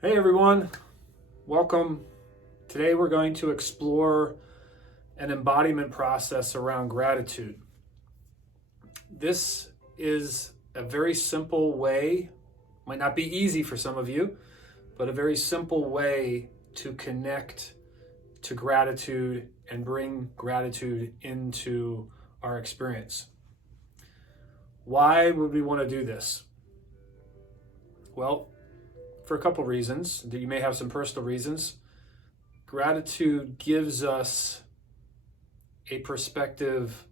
Hey everyone, welcome. Today we're going to explore an embodiment process around gratitude. This is a very simple way, might not be easy for some of you, but a very simple way to connect to gratitude and bring gratitude into our experience. Why would we want to do this? Well, for a couple reasons. You may have some personal reasons. Gratitude gives us a perspective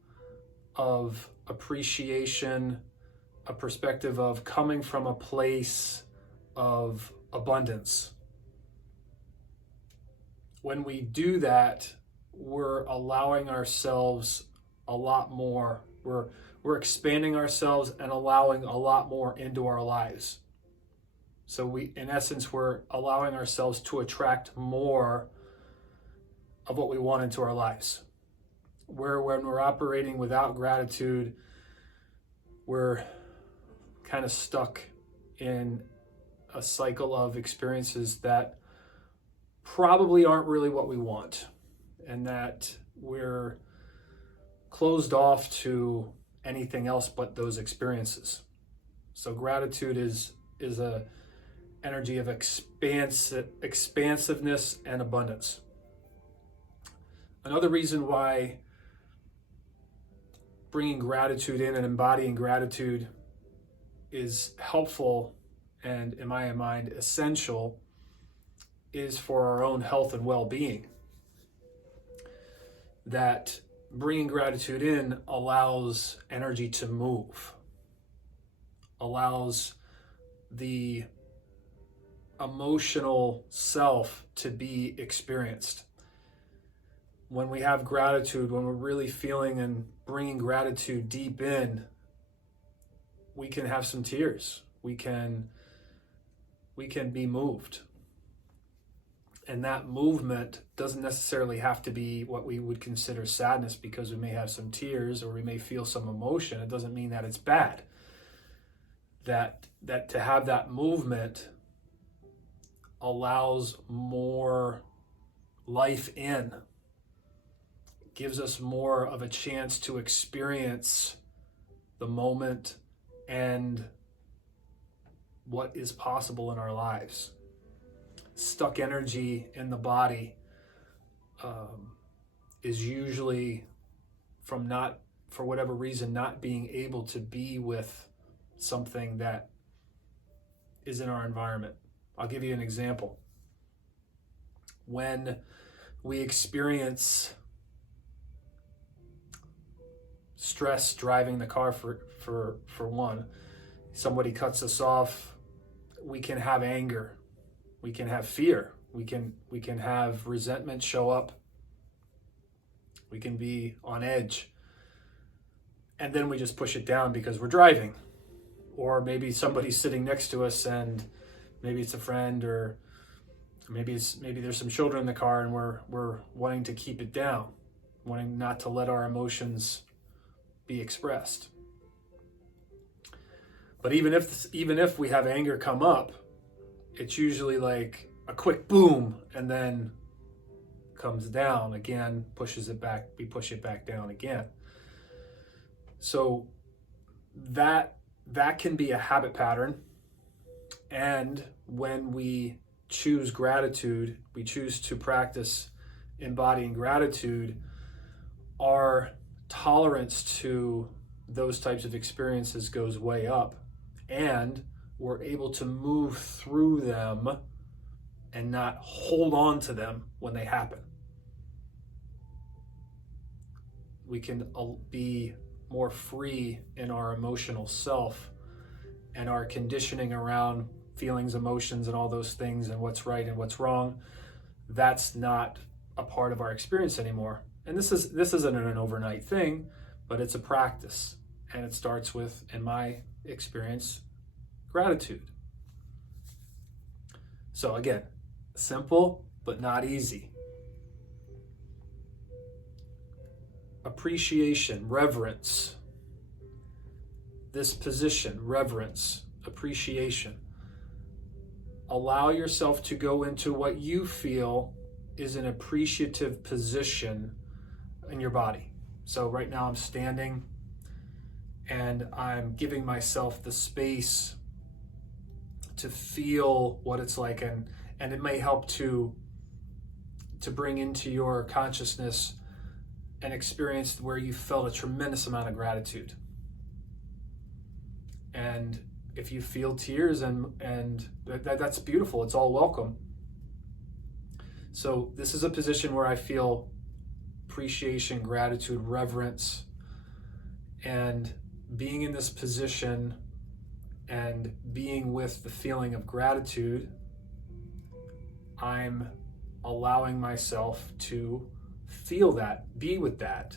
of appreciation, a perspective of coming from a place of abundance. When we do that, we're allowing ourselves a lot more. We're expanding ourselves and allowing a lot more into our lives. So in essence, we're allowing ourselves to attract more of what we want into our lives. When we're operating without gratitude, we're kind of stuck in a cycle of experiences that probably aren't really what we want, and that we're closed off to anything else but those experiences. So gratitude is a energy of expansiveness and abundance. Another reason why bringing gratitude in and embodying gratitude is helpful and, in my mind, essential is for our own health and well-being. That bringing gratitude in allows energy to move, allows the emotional self to be experienced. When we have gratitude, when we're really feeling and bringing gratitude deep in, we can have some tears. We can be moved. And that movement doesn't necessarily have to be what we would consider sadness, because we may have some tears or we may feel some emotion. It doesn't mean that it's bad. That to have that movement allows more life in, gives us more of a chance to experience the moment and what is possible in our lives. Stuck energy in the body is usually from not, for whatever reason, not being able to be with something that is in our environment. I'll give you an example. When we experience stress driving the car, for one, somebody cuts us off, we can have anger, we can have fear, we can have resentment show up, we can be on edge, and then we just push it down because we're driving, or maybe somebody's sitting next to us and maybe it's a friend, or maybe there's some children in the car, and we're wanting to keep it down, wanting not to let our emotions be expressed. But even if we have anger come up, it's usually like a quick boom and then comes down again, pushes it back, we push it back down again. So that can be a habit pattern. And when we choose gratitude, we choose to practice embodying gratitude, our tolerance to those types of experiences goes way up, and we're able to move through them and not hold on to them when they happen. We can be more free in our emotional self and our conditioning around feelings, emotions, and all those things, and what's right and what's wrong. That's not a part of our experience anymore. And this isn't an overnight thing, but it's a practice. And it starts with, in my experience, gratitude. So again, simple, but not easy. Appreciation, reverence. This position, reverence, appreciation. allow yourself to go into what you feel is an appreciative position in your body. So right now I'm standing and I'm giving myself the space to feel what it's like, and it may help to bring into your consciousness an experience where you felt a tremendous amount of gratitude. And if you feel tears, and that's beautiful, it's all welcome. So this is a position where I feel appreciation, gratitude, reverence, and being in this position and being with the feeling of gratitude, I'm allowing myself to feel that, be with that.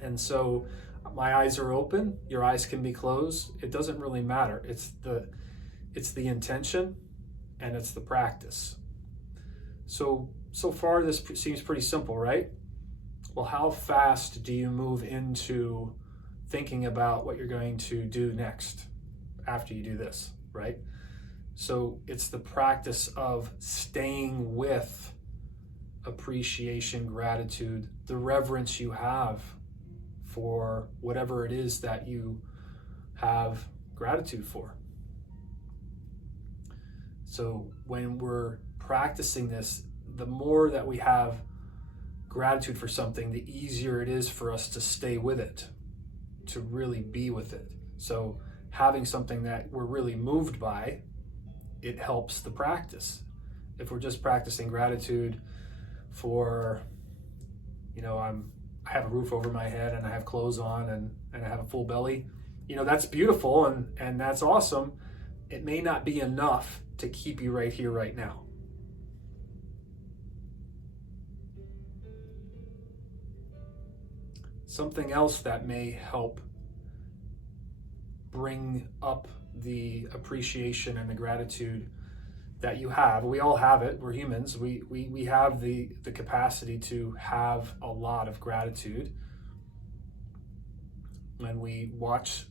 And so my eyes are open, your eyes can be closed. It doesn't really matter. It's the intention and it's the practice. So far this seems pretty simple, right? Well, how fast do you move into thinking about what you're going to do next after you do this, right? So it's the practice of staying with appreciation, gratitude, the reverence you have for whatever it is that you have gratitude for. So when we're practicing this, the more that we have gratitude for something, the easier it is for us to stay with it, to really be with it. So having something that we're really moved by, it helps the practice. If we're just practicing gratitude for, I have a roof over my head and I have clothes on and I have a full belly, that's beautiful and that's awesome. It may not be enough to keep you right here, right now. Something else that may help bring up the appreciation and the gratitude that you have. We all have it. We're humans. We have the capacity to have a lot of gratitude. When we watch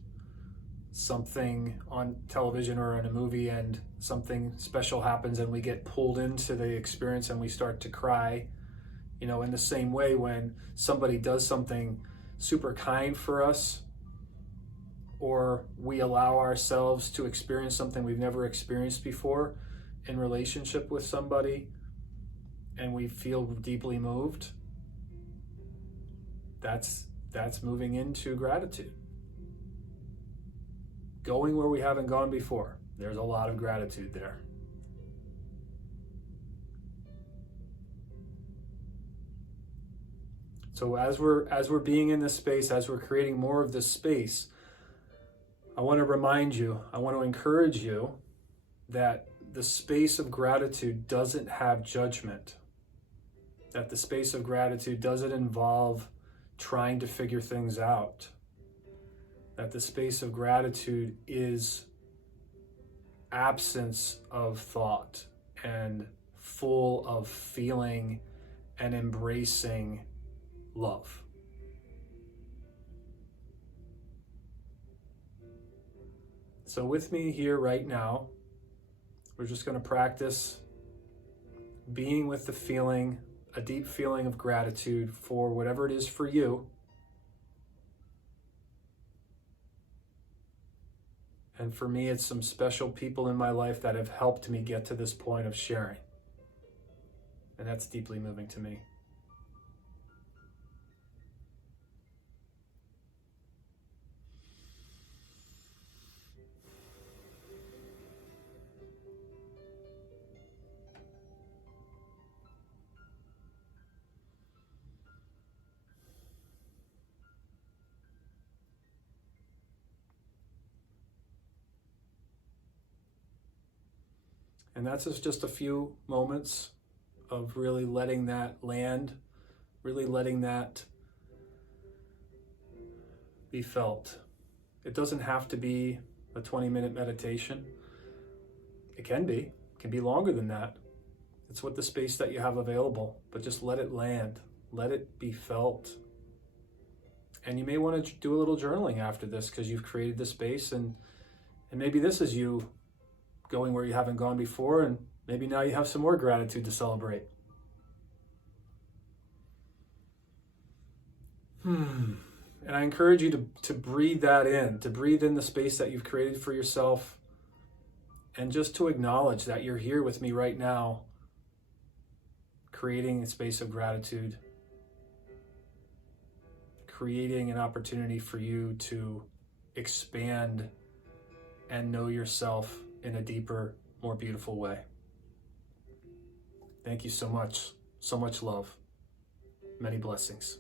something on television or in a movie and something special happens and we get pulled into the experience and we start to cry, in the same way when somebody does something super kind for us, or we allow ourselves to experience something we've never experienced before in relationship with somebody, and we feel deeply moved, that's moving into gratitude. Going where we haven't gone before, there's a lot of gratitude there. So as we're being in this space, as we're creating more of this space, I want to remind you, I want to encourage you that the space of gratitude doesn't have judgment. That the space of gratitude doesn't involve trying to figure things out. That the space of gratitude is absence of thought and full of feeling and embracing love. So with me here right now, we're just going to practice being with the feeling, a deep feeling of gratitude for whatever it is for you. And for me, it's some special people in my life that have helped me get to this point of sharing. And that's deeply moving to me. And that's just a few moments of really letting that land, really letting that be felt. It doesn't have to be a 20-minute meditation. It can be longer than that. It's what the space that you have available, but just let it land, let it be felt. And you may want to do a little journaling after this because you've created the space, and maybe this is you going where you haven't gone before, and maybe now you have some more gratitude to celebrate. And I encourage you to breathe that in, to breathe in the space that you've created for yourself, and just to acknowledge that you're here with me right now, creating a space of gratitude, creating an opportunity for you to expand and know yourself in a deeper, more beautiful way. Thank you so much. So much love. Many blessings.